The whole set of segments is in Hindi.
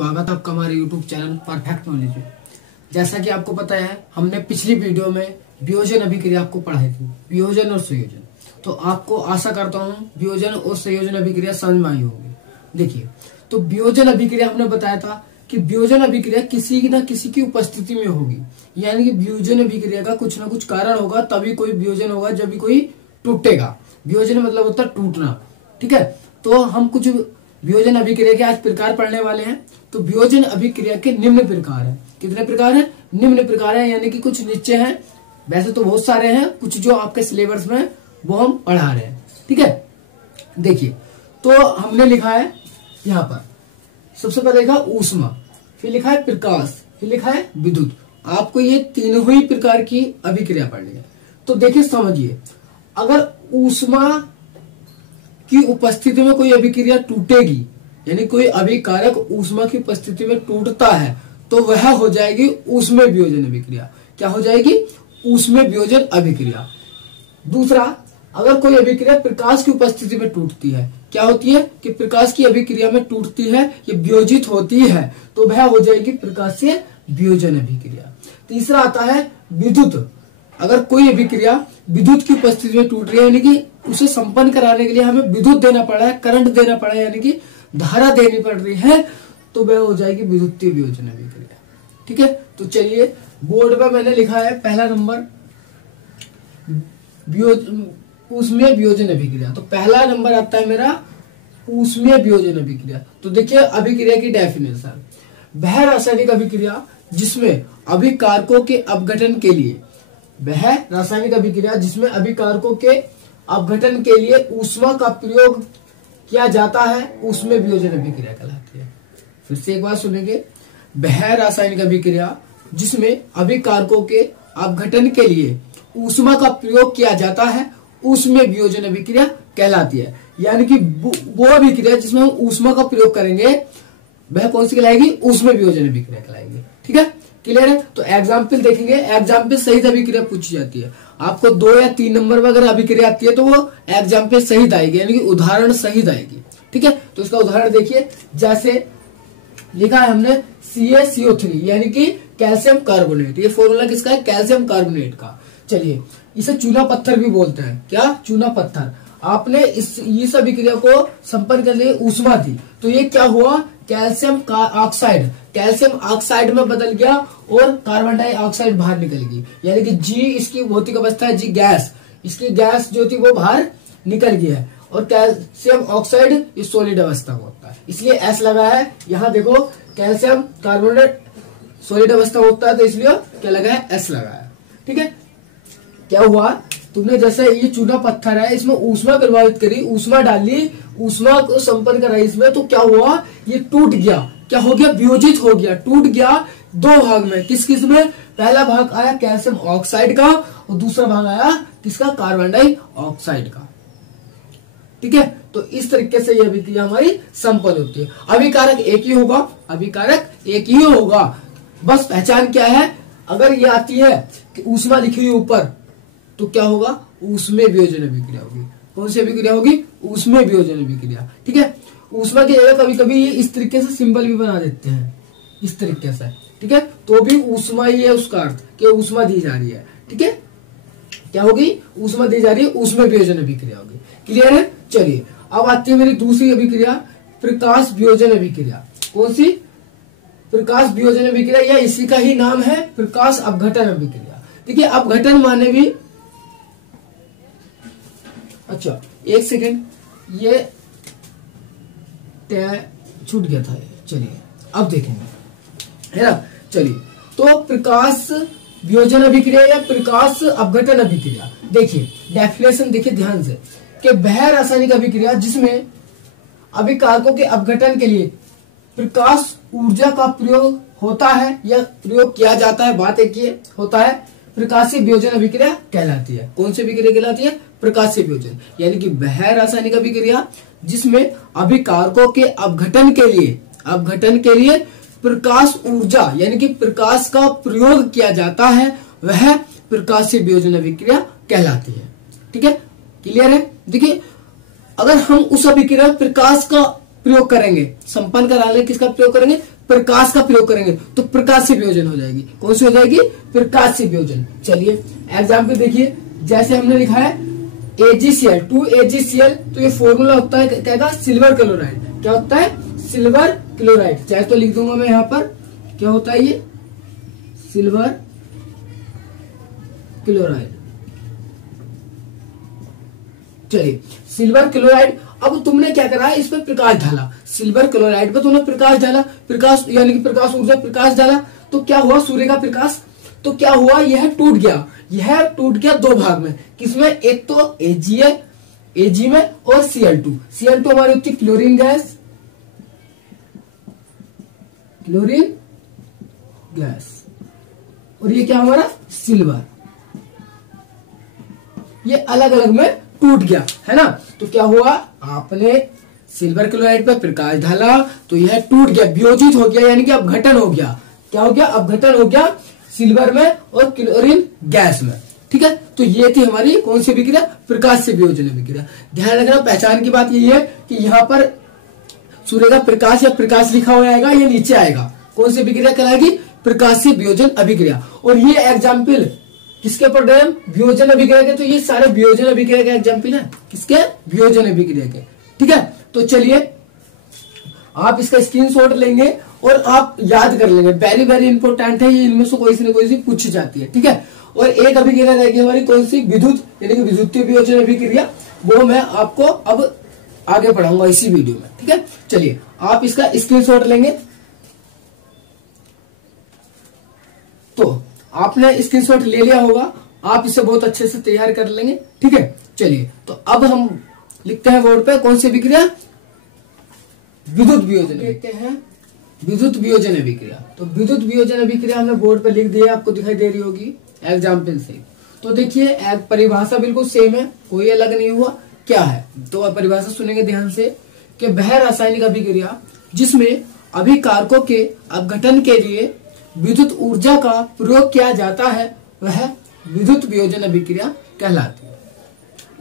स्वागत है आपका हमारे YouTube चैनल परफेक्ट नॉलेज में। जैसा कि आपको पता है, हमने पिछली वीडियो में वियोजन अभिक्रिया आपको पढ़ाई थी, वियोजन और संयोजन। तो आपको आशा करता हूँ वियोजन और संयोजन अभिक्रिया समझ में आई होगी। देखिए, तो वियोजन अभिक्रिया हमने बताया था कि वियोजन अभिक्रिया किसी न किसी की उपस्थिति में होगी, यानी कि वियोजन अभिक्रिया का कुछ न कुछ कारण होगा, तभी कोई वियोजन होगा, जब भी कोई टूटेगा। वियोजन मतलब होता है टूटना। ठीक है, तो हम कुछ वियोजन अभिक्रिया के आज प्रकार पढ़ने वाले हैं। तो वियोजन अभिक्रिया के निम्न प्रकार है। कितने प्रकार है? निम्न प्रकार है, यानी कि कुछ नीचे हैं। वैसे तो बहुत सारे हैं, कुछ जो आपके सिलेबस में वो हम पढ़ा रहे हैं। ठीक है, देखिए, तो हमने लिखा है यहाँ पर, सबसे पहले लिखा ऊष्मा, फिर लिखा है प्रकाश, फिर लिखा है विद्युत। आपको ये तीनों ही प्रकार की अभिक्रिया पढ़नी है। तो देखिए, समझिए, अगर ऊष्मा की उपस्थिति में कोई अभिक्रिया टूटेगी, यानी कोई अभिकारक ऊष्मा की उपस्थिति में टूटता है, तो वह हो जाएगी ऊष्मीय वियोजन अभिक्रिया। क्या हो जाएगी? ऊष्मीय वियोजन अभिक्रिया। दूसरा, अगर कोई अभिक्रिया प्रकाश की उपस्थिति में टूटती है, क्या होती है कि प्रकाश की अभिक्रिया में टूटती है, ये वियोजित होती है, तो वह हो जाएगी प्रकाशीय वियोजन अभिक्रिया। तीसरा आता है विद्युत। अगर कोई अभिक्रिया विद्युत की उपस्थिति में टूट रही है, यानी कि उसे संपन्न कराने के लिए हमें विद्युत देना पड़ा है, करंट देना पड़ा है, यानी कि धारा देनी पड़ रही है, तो वह हो जाएगी विद्युतीय वियोजन अभिक्रिया। ठीक है, तो चलिए, बोर्ड पर मैंने लिखा है पहला नंबर ऊष्मीय वियोजन अभिक्रिया। तो पहला नंबर आता है मेरा ऊष्मीय वियोजन अभिक्रिया। तो देखिए, अभिक्रिया की डेफिनेशन, वह रासायनिक अभिक्रिया जिसमें अभिकारकों के अपघटन के लिए, वह रासायनिक अभिक्रिया जिसमें अभिकारकों के अपघटन के लिए ऊष्मा का प्रयोग किया जाता है, उसमें वियोजन अभिक्रिया कहलाती है। फिर से एक बार सुनेंगे, वह रासायनिक अभिक्रिया जिसमें अभिकारकों के अपघटन के लिए ऊष्मा का प्रयोग किया जाता है, उसमें वियोजन अभिक्रिया कहलाती है। यानी कि वो अभिक्रिया जिसमें हम ऊष्मा का प्रयोग करेंगे, वह कौन सी कहलाएगी? ऊष्मीय वियोजन अभिक्रिया कहलाएगी। ठीक है, क्लियर है? तो एग्जाम्पल देखेंगे, एग्जाम्पल सहित अभिक्रिया पूछी जाती है। आपको 2 या 3 नंबर में अगर अभिक्रिया आती है तो वो एग्जाम्पल सहित आएगी, यानी कि उदाहरण सहित आएगी। ठीक है, तो इसका उदाहरण देखिए, जैसे लिखा है हमने CaCO3, यानी कि कैल्शियम कार्बोनेट। ये फॉर्मूला किसका है? कैल्शियम कार्बोनेट का। चलिए, इसे चूना पत्थर भी बोलते हैं। क्या? चूना पत्थर। आपने इस अभिक्रिया को संपन्न करने के लिए ऊष्मा दी, तो ये क्या हुआ? कैल्शियम ऑक्साइड, कैल्शियम ऑक्साइड में बदल गया और कार्बन डाइऑक्साइड बाहर निकल गई, यानी कि जी इसकी भौतिक अवस्था है, जी गैस, इसकी गैस जो थी वो बाहर निकल गई है, और कैल्शियम ऑक्साइड इस सॉलिड अवस्था में होता है, इसलिए एस लगा है। यहाँ देखो, कैल्शियम कार्बोनेट सॉलिड अवस्था होता है, तो इसलिए क्या लगा है? एस लगा है। ठीक है, क्या हुआ? तुमने जैसे ये चूना पत्थर है, इसमें ऊष्मा प्रभावित करी, ऊष्मा डाली, ऊष्मा को संपन्न करा इसमें, तो क्या हुआ? ये टूट गया। क्या हो गया? वियोजित हो गया, टूट गया 2 भाग में। किस किस में? पहला भाग आया कैल्शियम ऑक्साइड का, और दूसरा भाग आया किसका? कार्बन डाइऑक्साइड का। ठीक है, तो इस तरीके से यह अभिक्रिया हमारी संपन्न होती है। अभिकारक एक ही होगा, अभिकारक एक ही होगा, बस पहचान क्या है? अगर ये आती है कि ऊष्मा लिखी हुई ऊपर, तो क्या होगा? ऊष्मीय वियोजन अभिक्रिया होगी। कौन सी अभिक्रिया होगी? ऊष्मीय वियोजन अभिक्रिया। ठीक है, ऊष्मा की जगह कभी कभी ये इस तरीके से सिंबल भी बना देते हैं, इस तरीके से। ठीक है, तो भी ऊष्मा ही है उसका अर्थ, कि ऊष्मा दी जा रही है। ठीक है, क्या होगी? ऊष्मा दी जा रही है, ऊष्मीय वियोजन अभिक्रिया होगी। क्लियर है? चलिए, अब आती है मेरी दूसरी अभिक्रिया, प्रकाश वियोजन अभिक्रिया। कौन सी? प्रकाश वियोजन अभिक्रिया, या इसी का ही नाम है प्रकाश अपघटन अभिक्रिया। देखिए, अपघटन माने भी, अच्छा एक सेकेंड, ये छूट गया था। चलिए, अब देखेंगे, है ना? चलिए, तो प्रकाश वियोजन अभिक्रिया या प्रकाश अपघटन अभिक्रिया, देखिए डेफिनेशन देखिए ध्यान से, कि वह रासायनिक अभिक्रिया जिसमें अभिकारकों के अपघटन के लिए प्रकाश ऊर्जा का प्रयोग होता है या प्रयोग किया जाता है, बात एक ही होता है, प्रकाशीय वियोजन अभिक्रिया कहलाती है। कौन सी अभिक्रिया कहलाती है? प्रकाशीय वियोजन, यानी कि वह रासायनिक अभिक्रिया जिसमें अभिकारकों के अपघटन के लिए प्रकाश ऊर्जा, यानी कि प्रकाश का प्रयोग किया जाता है, वह प्रकाशीय वियोजन अभिक्रिया कहलाती है। ठीक है, क्लियर है? देखिए, अगर हम उस अभिक्रिया प्रकाश का प्रयोग करेंगे, संपन्न कराने किसका प्रयोग करेंगे? प्रकाश का प्रयोग करेंगे तो प्रकाश से वियोजन हो जाएगी। कौन सी हो जाएगी? प्रकाश से वियोजन। चलिए एग्जाम्पल देखिए, जैसे हमने लिखा है AgCl 2AgCl, तो ये फॉर्मूला होता है क्या? Silver chloride. क्या होता है? Silver chloride. चाहे तो लिख दूंगा मैं यहाँ पर, क्या होता है ये? Silver chloride. चलिए सिल्वर क्लोराइड। अब तुमने क्या करा है? इस पर प्रकाश डाला, सिल्वर क्लोराइड पर तुमने प्रकाश डाला, प्रकाश यानी कि प्रकाश ऊर्जा, प्रकाश डाला, तो क्या हुआ? सूर्य का प्रकाश। तो क्या हुआ? यह टूट गया, यह टूट गया दो भाग में। किसमें? एक तो Ag है, Ag में, और Cl2। Cl2 हमारी होती है क्लोरीन गैस, क्लोरीन गैस, और ये क्या हमारा? सिल्वर। ये अलग अलग में टूट गया, है ना। तो क्या हुआ? आपने सिल्वर क्लोराइड पर प्रकाश डाला तो यह टूट गया, वियोजित हो गया, यानी कि अपघटन हो गया। क्या हो गया? अपघटन हो गया सिल्वर में और क्लोरीन गैस में। ठीक है, तो ये थी हमारी कौन सी अभिक्रिया? प्रकाश से वियोजन अभिक्रिया। ध्यान रखना, पहचान की बात यही है कि यहाँ पर सूर्य का प्रकाश या प्रकाश लिखा हुआ आएगा, ये नीचे आएगा। कौन सी अभिक्रिया कहलाएगी? प्रकाश से वियोजन अभिक्रिया। और ये एग्जाम्पल किसके पढ़ रहे हैं? वियोजन अभिक्रिया के। तो ये सारे वियोजन अभिक्रिया के एग्जाम्पल है। किसके? वियोजन अभिक्रिया के। ठीक है, तो चलिए आप इसका स्क्रीनशॉट लेंगे और आप याद कर लेंगे। वेरी वेरी इंपॉर्टेंट है ये, इनमें से कोई न कोई सी पूछ जाती है। ठीक है, और एक अभिक्रिया रहेगी हमारी कौन सी? विद्युत यानी कि विद्युतीय वियोजन अभिक्रिया। वो मैं आपको अब आगे पढ़ाऊंगा इसी वीडियो में। ठीक है, चलिए आप इसका स्क्रीनशॉट लेंगे। तो आपने स्क्रीनशॉट ले लिया होगा, आप इसे बहुत अच्छे से तैयार कर लेंगे। ठीक है, चलिए तो अब हम लिखते हैं बोर्ड पे कौन सी अभिक्रिया? विद्युत वियोजन। लिखते हैं विद्युत वियोजन अभिक्रिया। तो विद्युत वियोजन अभिक्रिया हमने बोर्ड पे लिख दी है, आपको दिखाई दे रही होगी एग्जाम्पल से। तो देखिए परिभाषा बिल्कुल सेम है, कोई अलग नहीं हुआ। क्या है? तो परिभाषा सुनेंगे ध्यान से कि वह रासायनिक अभिक्रिया जिसमें अभिकारकों के अपघटन के लिए विद्युत ऊर्जा का प्रयोग किया जाता है वह विद्युत वियोजन अभिक्रिया कहलाती है।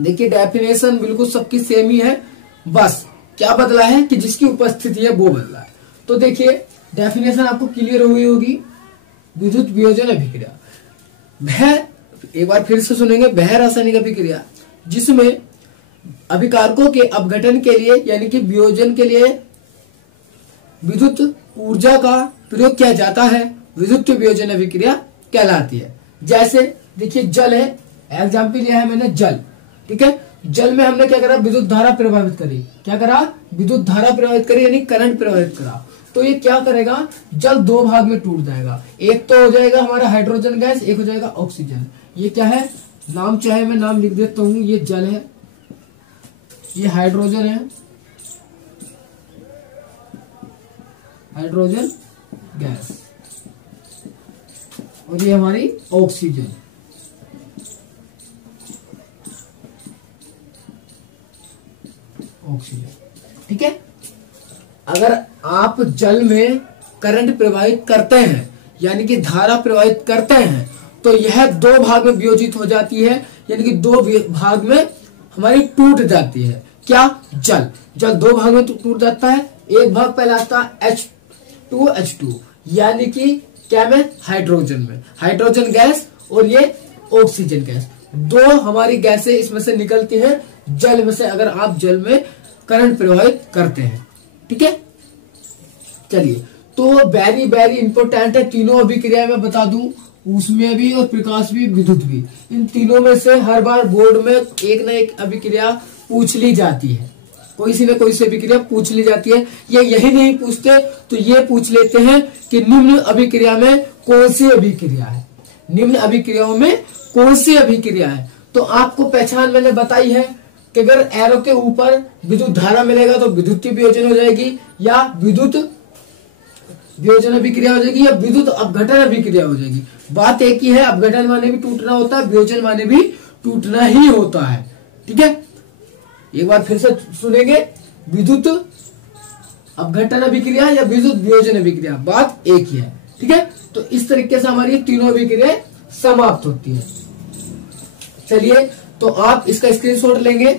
देखिए डेफिनेशन बिल्कुल सबकी सेम ही है, बस क्या बदला है कि जिसकी उपस्थिति है वो बदला है। तो देखिए डेफिनेशन आपको क्लियर हुई होगी। विद्युत वियोजन अभिक्रिया वह, एक बार फिर से सुनेंगे, वह रासायनिक अभिक्रिया जिसमें अभिकारकों के अपघटन के लिए यानी कि वियोजन के लिए विद्युत ऊर्जा का प्रयोग किया जाता है विद्युत वियोजन अभिक्रिया कहलाती है। जैसे देखिए जल है, एग्जाम्पल लिया है मैंने जल। ठीक है, जल में हमने क्या करा? विद्युत धारा प्रभावित करी। क्या करा? विद्युत धारा प्रभावित करी यानी करंट प्रभावित करा। तो ये क्या करेगा? जल दो भाग में टूट जाएगा। एक तो हो जाएगा हमारा हाइड्रोजन गैस, एक हो जाएगा ऑक्सीजन। ये क्या है? नाम चाहे मैं नाम लिख देता हूं। ये जल है, ये हाइड्रोजन है, हाइड्रोजन गैस, और ये हमारी ऑक्सीजन। ऑक्सीजन। ठीक है, अगर आप जल में करंट प्रवाहित करते हैं यानी कि धारा प्रवाहित करते हैं तो यह दो भाग में वियोजित हो जाती है, यानी कि दो भाग में हमारी टूट जाती है। क्या? जल। जल दो भाग में टूट जाता है। एक भाग पहला आता है H2 यानी कि क्या में? हाइड्रोजन में, हाइड्रोजन गैस, और ये ऑक्सीजन गैस। दो हमारी गैसें इसमें से निकलती हैं जल में से, अगर आप जल में करंट प्रवाहित करते हैं। ठीक है, चलिए तो वेरी वेरी इंपॉर्टेंट है तीनों अभिक्रिया में बता दूं, ऊष्मीय भी और प्रकाश भी, विद्युत भी। इन तीनों में से हर बार बोर्ड में एक न एक अभिक्रिया पूछ ली जाती है, कोई सी न कोई सी अभिक्रिया पूछ ली जाती है। ये यही नहीं पूछते तो ये पूछ लेते हैं कि निम्न अभिक्रिया में कौन सी अभिक्रिया है, निम्न अभिक्रियाओं में कौन सी अभिक्रिया है। तो आपको पहचान मैंने बताई है कि अगर एरो के ऊपर विद्युत धारा मिलेगा तो विद्युतीय वियोजन हो जाएगी, या विद्युत वियोजन अभिक्रिया हो जाएगी, या विद्युत अपघटन अभिक्रिया हो जाएगी। बात एक ही है, अपघटन माने भी टूटना होता है, वियोजन माने भी टूटना ही होता है। ठीक है, एक बार फिर से सुनेंगे, विद्युत अपघटन अभिक्रिया या विद्युत वियोजन अभिक्रिया, बात एक ही है। ठीक है, तो इस तरीके से हमारी तीनों अभिक्रिया समाप्त होती है। चलिए तो आप इसका स्क्रीनशॉट लेंगे।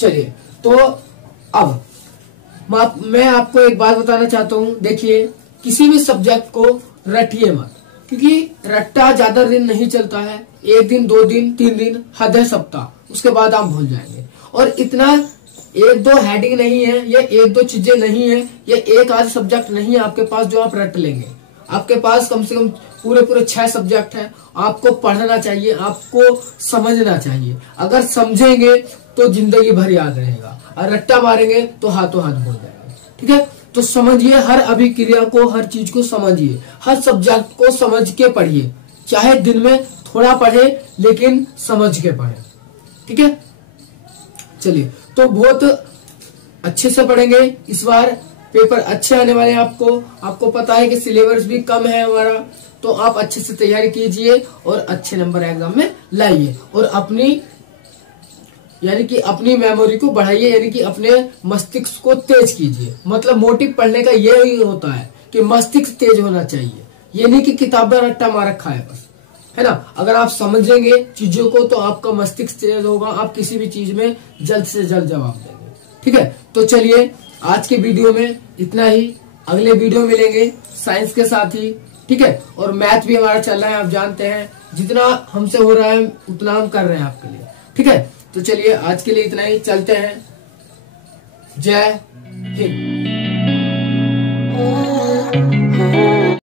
चलिए तो अब मैं आपको एक बात बताना चाहता हूँ, देखिए किसी भी सब्जेक्ट को रटिए मत, क्योंकि रट्टा ज्यादा दिन नहीं चलता है, 1 दिन 2 दिन 3 दिन, हद है सप्ताह, उसके बाद आप भूल जाएंगे। और इतना 1-2 हेडिंग नहीं है, ये 1-2 चीजें नहीं है, ये एक आध सब्जेक्ट नहीं है आपके पास जो आप रट लेंगे। आपके पास कम से कम पूरे 6 सब्जेक्ट है, आपको पढ़ना चाहिए, आपको समझना चाहिए। अगर समझेंगे तो जिंदगी भर याद रहेगा, और रट्टा मारेंगे तो हाथों हाथ भूल जाएगा। ठीक है, तो समझिए, हर अभिक्रिया को, हर चीज को समझिए, हर सब्जेक्ट को समझ के पढ़िए, चाहे दिन में थोड़ा पढ़े लेकिन समझ के पढ़े। ठीक है, चलिए, तो बहुत अच्छे से पढ़ेंगे इस बार, पेपर अच्छे आने वाले हैं। आपको पता है कि सिलेबस भी कम है हमारा, तो आप अच्छे से तैयारी कीजिए और अच्छे नंबर एग्जाम में लाइए, और अपनी मेमोरी को बढ़ाइए, यानी कि अपने मस्तिष्क को तेज कीजिए। मतलब मोटिव पढ़ने का यही होता है कि मस्तिष्क तेज होना चाहिए, ये नहीं कि किताबें रट्टा मार रखा है बस, है ना। अगर आप समझेंगे चीजों को तो आपका मस्तिष्क तेज होगा, आप किसी भी चीज में जल्द से जल्द जवाब देंगे। ठीक है, तो चलिए आज के वीडियो में इतना ही, अगले वीडियो मिलेंगे साइंस के साथ ही। ठीक है, और मैथ भी हमारा चल रहा है, आप जानते हैं, जितना हमसे हो रहा है उतना हम कर रहे हैं आपके लिए। ठीक है, तो चलिए आज के लिए इतना ही, चलते हैं। जय हिंद।